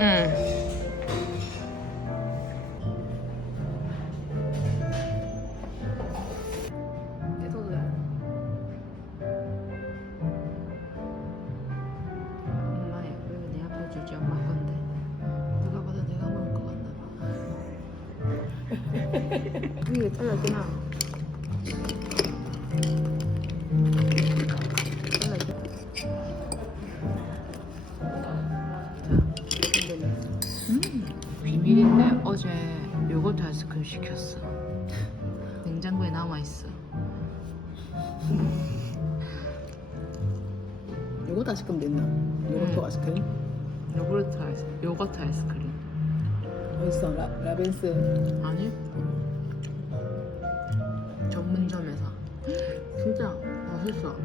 응. 요거 다시 끄면 됐나? 요거트 응. 아이스크림? 요거트 아이스 요거트 아이스크림 어딨어? 라, 라벤스 아니 전문점에서 진짜 맛있어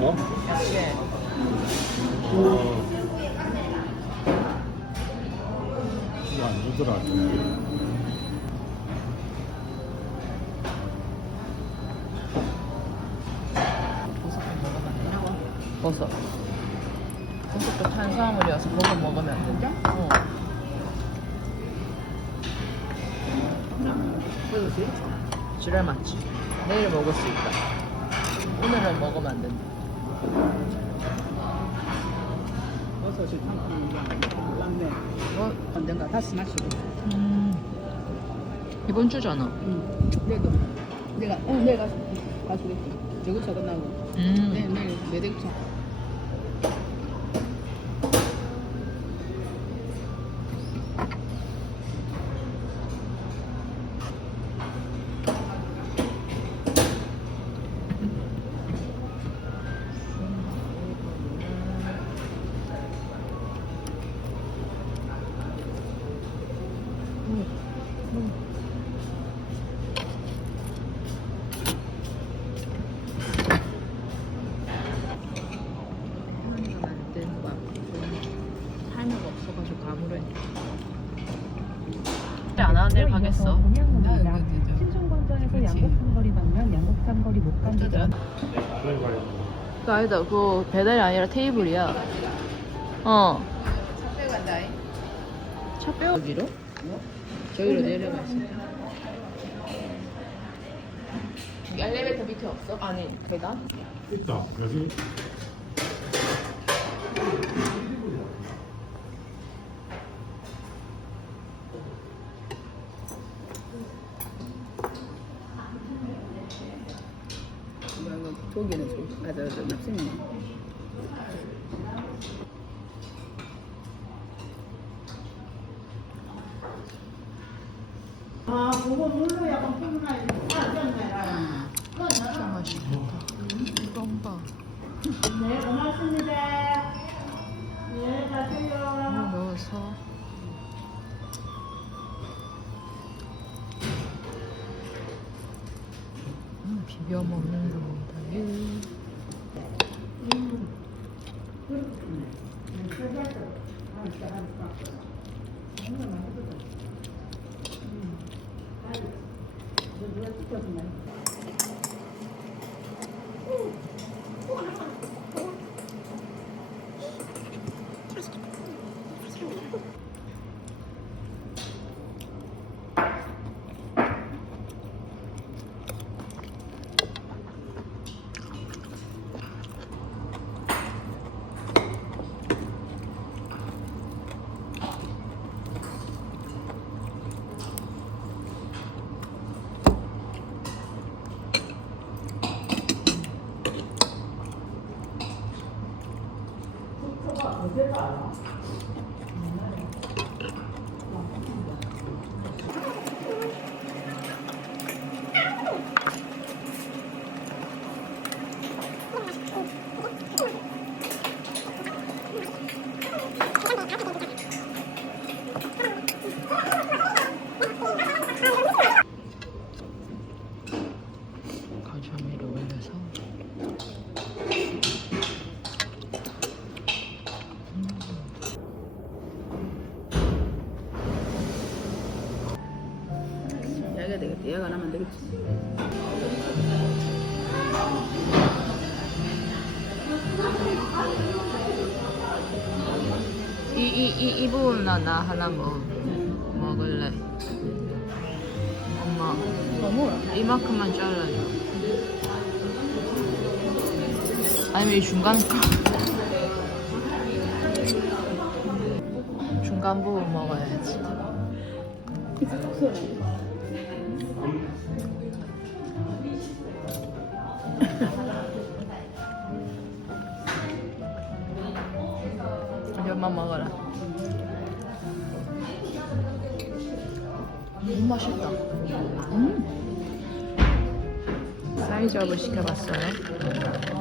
어? 예. 어. 이거 안 주더라. 버섯 버섯도 탄수화물이어서 버섯 먹으면 안 된다? 어. 지랄 맞지? 내일 먹을 수 있다 오늘은 먹으면 안 된다 버섯이 참 몰랐네 어? 언젠가 다시 마시고 음. 이번 주잖아 응 그래도 내가 어 내가 가수겠지 저구차 끝나고 음. 네, 내일 내대구차 하나가 만든 거 할머가 없어가지고 가물어 안 하는 데를 가겠어 나 신촌광장에서 그렇지. 양곡삼거리 방면 양곡삼거리 못 갑니다. 그 아니다 그거 배달이 아니라 테이블이야 어 차 빼간다 차 빼고 여기로? 저기로 내려가 있어. 엘리베이터 밑에 없어? 아니 계단? 있다. 여기 이거 이거 조기는 좀 맞아 저 납승이네. 진짜 맛있겠다. 이건 봐. 네, 고맙습니다. 네, 가세요. 음, 비벼 먹는 겁니다. 예. 가 자미를 올려서 얘가 되겠다. 얘가 나면 되겠지. 이이이 이 부분 나, 나 하나 먹 먹을래. 엄마 너무 이만큼만 잘라줘. 아니면 이 중간 거. 중간 부분 먹어야지. 엄마 먹어라. 너무 맛있다. 사이즈업을 시켜봤어요.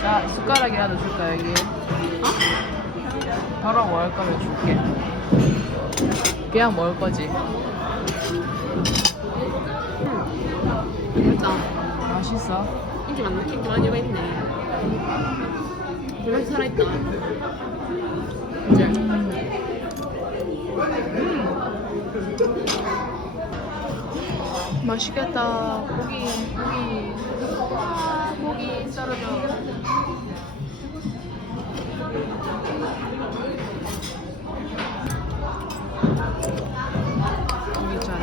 자, 숟가락이라도 줄까, 여기? 벼락 먹을 거면 줄게. 그냥 먹을 거지. 일단 맛있어? 인기 많네. 인기 많이 가 있네. 별로 살아있다. 이제 맛있겠다. 고기, 고기. 아, 고기 썰어줘. 고기 자르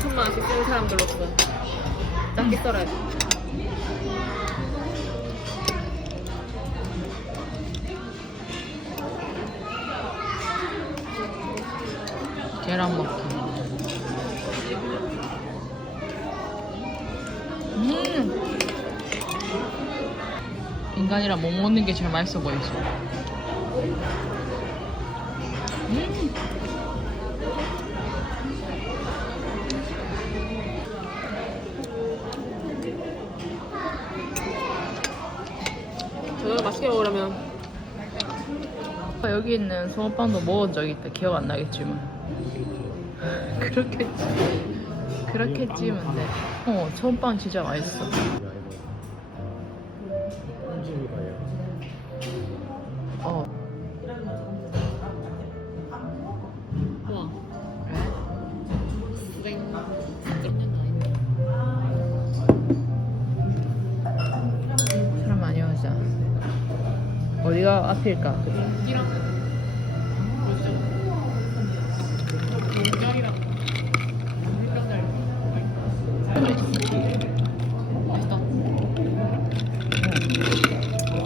천만 원씩 쓰는 사람들로서 작게 썰어야 돼. 계란 먹기. 음! 인간이라 못 먹는 게 제일 맛있어 보이지. 맛있게 먹으려면 여기 있는 붕어빵도 먹은 적이 있다. 기억 안 나겠지만. 그렇게 찌면 돼. 어, 붕어빵 진짜 맛있어.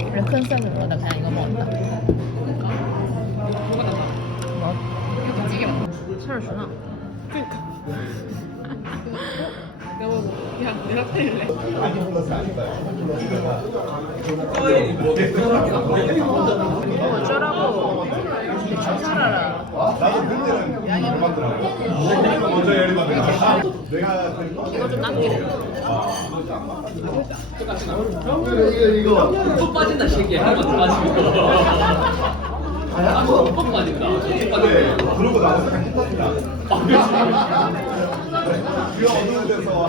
원래 큰 쌀을 나그 어쩌라고. 대충 살아라. 이거 좀 남기래 또 빠진다 새끼야 한번 더 빠지고 한번 빠진다 어떻게 빠진다 그러고 나서 힘납니다. 비가 어두운 데서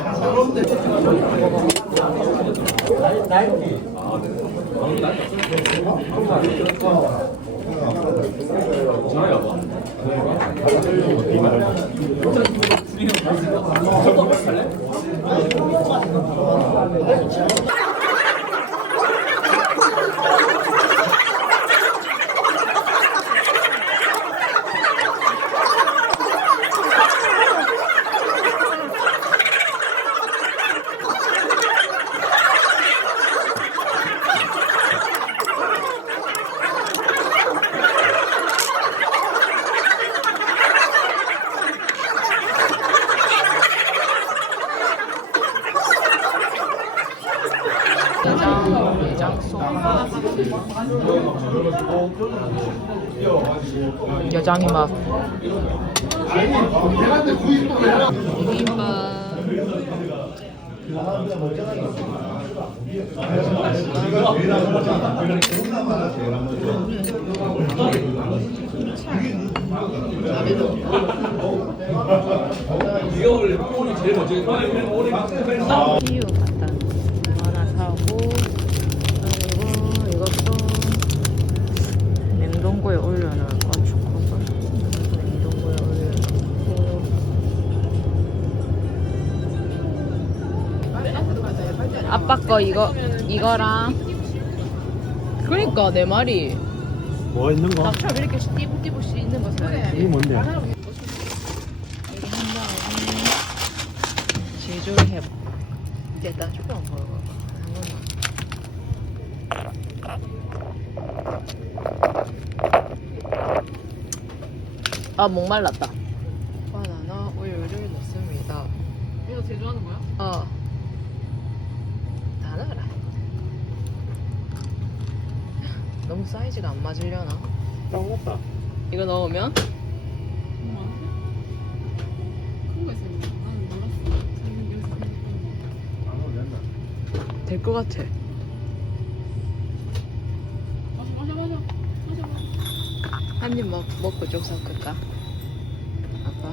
내장, 내장소. 여장이 막. 네가 원래 아빠 거 이거 이거랑. 그러니까 내 말이. 뭐 있는 거? 나처럼 이렇게 띠부띠부씩 있는 거 사야지 이게 뭔데? 이렇게 한 다음에 제조를 해봐. 이제 나 조금 먹어봐봐. 아 목말랐다 될 것 같아. 한 입 먹고 쪽 섞을까? 아빠?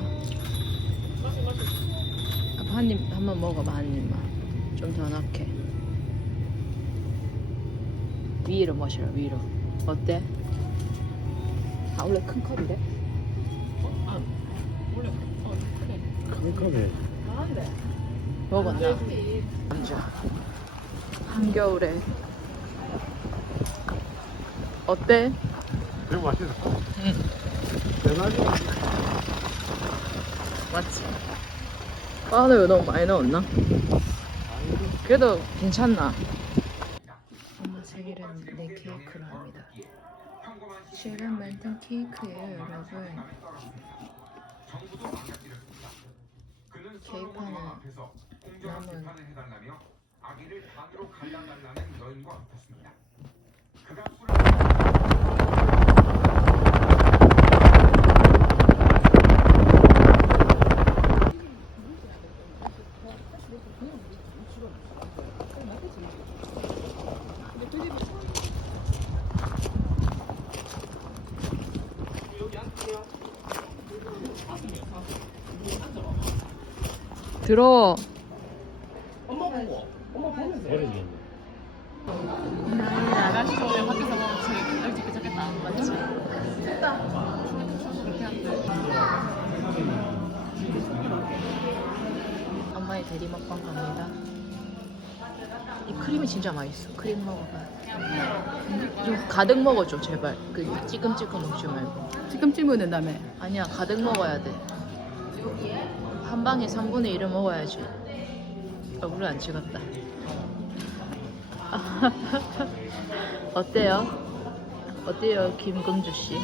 아빠 한 입, 한 번 먹어봐, 한 입만. 좀 더 넣게. 위로 마셔라, 위로. 어때? 아, 원래 큰 컵이래? 어? 아 원래 어 그래 깜깜해. 잘한대 먹었나? 남자. 한겨울에. 어때? 되게 맛있어. 응. 대단히 맞지? 바나나 이거 너무 많이 넣었나? 그래도 괜찮나? 엄마 생일은 내 케이크로 합니다. 제가 만든 케이크예요, 여러분. 케이크는 남은 아기를 방으로 갈라달라는 여인과 같았습니다. 그가 들어. 버리겠네. 아가씨 오늘 밖에서 먹으면 제일 일찍 그쳤겠다. 맞지? 엄마의 대리 먹방 갑니다. 이 크림이 진짜 맛있어. 크림 먹어봐. 좀 가득 먹어줘 제발. 그 찌끔찌끔 먹지 말고. 지금 찜어야 된다며. 아니야 가득 먹어야 돼. 한 방에 3분의 1을 먹어야지. 얼굴 안 찍었다. 어때요? 어때요 김금주 씨?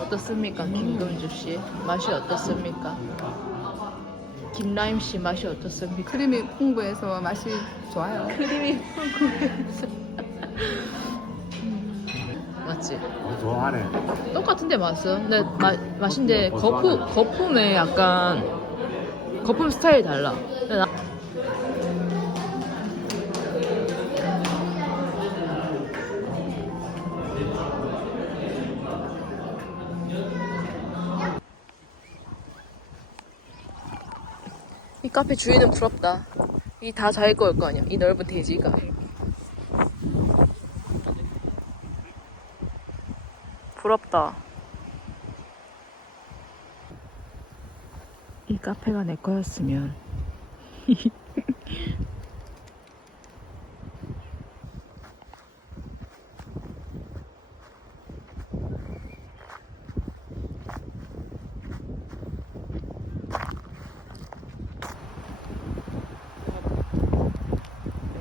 어떻습니까 김금주 씨? 맛이 어떻습니까? 김라임 씨 맛이 어떻습니까? 크림이 풍부해서 맛이 좋아요. 크림이 풍부해서 맞지? 어, 좋아하네. 똑같은데 맛은 근데 마, 맛인데 거품 거품에 약간 거품 스타일이 달라 근데 나- 카페 주인은 부럽다 이 다 자기 거일 거 아니야 이 넓은 대지가 부럽다. 이 카페가 내 거였으면.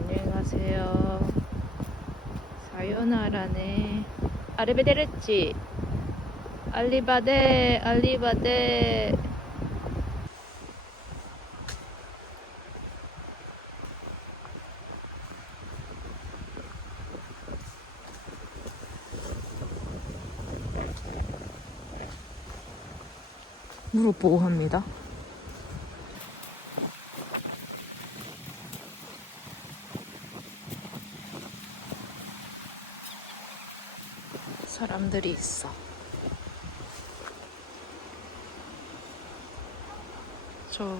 안녕하세요. 사요나라네. 아르베데르치. 알리바데, 알리바데. 무릎 보호합니다. 사람들이 있어. 저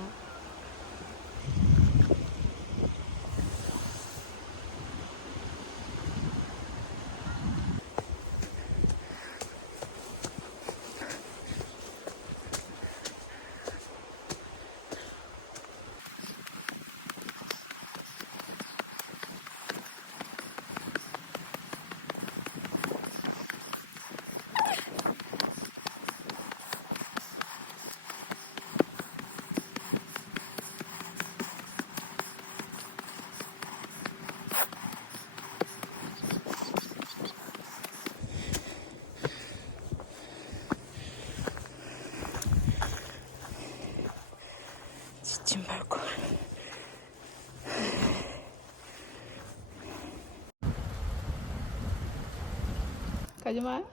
가지마.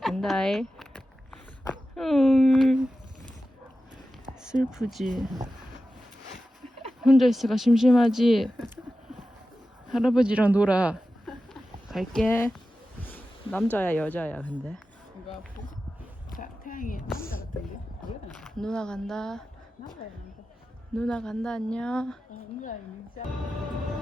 간다이. 음, 슬프지. 혼자 있으니까 심심하지. 할아버지랑 놀아. 갈게. 남자야 여자야 근데. 이거 자, 태양이 남자 같은데? 누나 간다. 남자야 남자. 누나 간다 안녕. 어, 누나 진짜.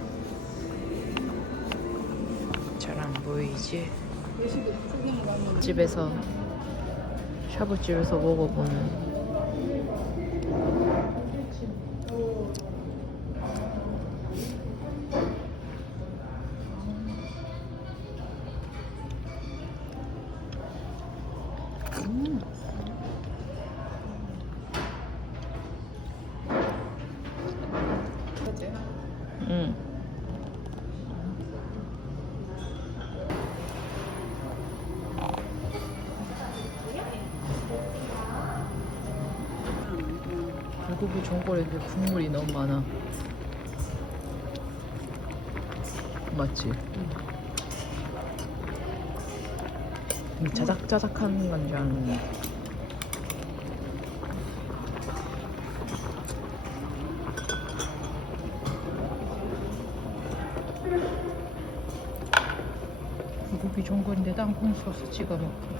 구경 가면 집에서 샤브집에서 먹어보는 자작자작한 건줄 알았는데. 불고기 전골인데 땅콩 소스 찍어 먹고.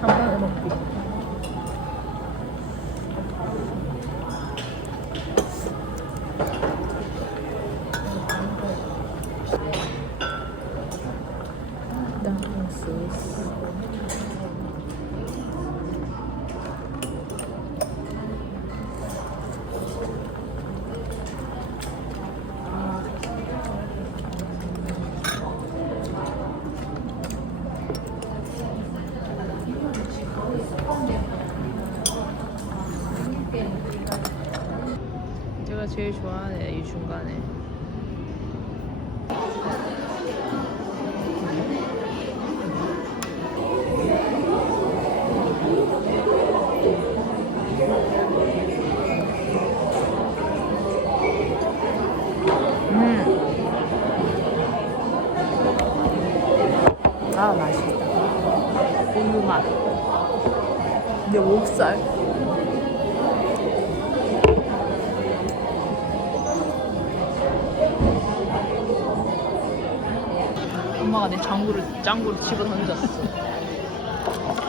한 번에 먹기. 땅콩 소스. 제가 제일 좋아하는 이 중간에. 음. 아 맛있다. 우유 맛 근데 목살 엄마가 내 짱구를 짱구를 집어 던졌어.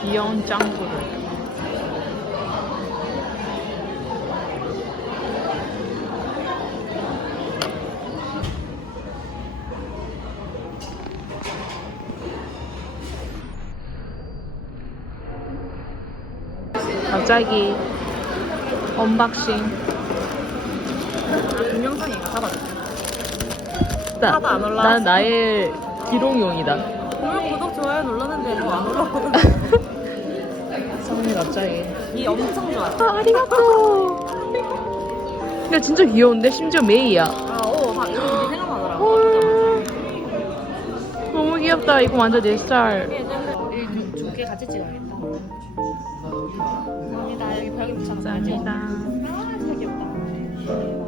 귀여운 짱구를. 갑자기 언박싱. 동영상이 가봐도 나, 안 올라왔어. 난 나의 기록용이다. 분명 구독 좋아요 눌렀는데 뭐안 올라오거든 성미 갑자기. 이 엄청 좋아 아, 아리가또. 야, 진짜 귀여운데? 심지어 메이야. 아 오 막 이런 게 생각나더라고 헐. 너무 귀엽다. 이거 완전 내 스타일. 두개 같이 찍어야겠다 감사합니다 여기 벽이 붙였어 감사합니다. 아 진짜 귀엽다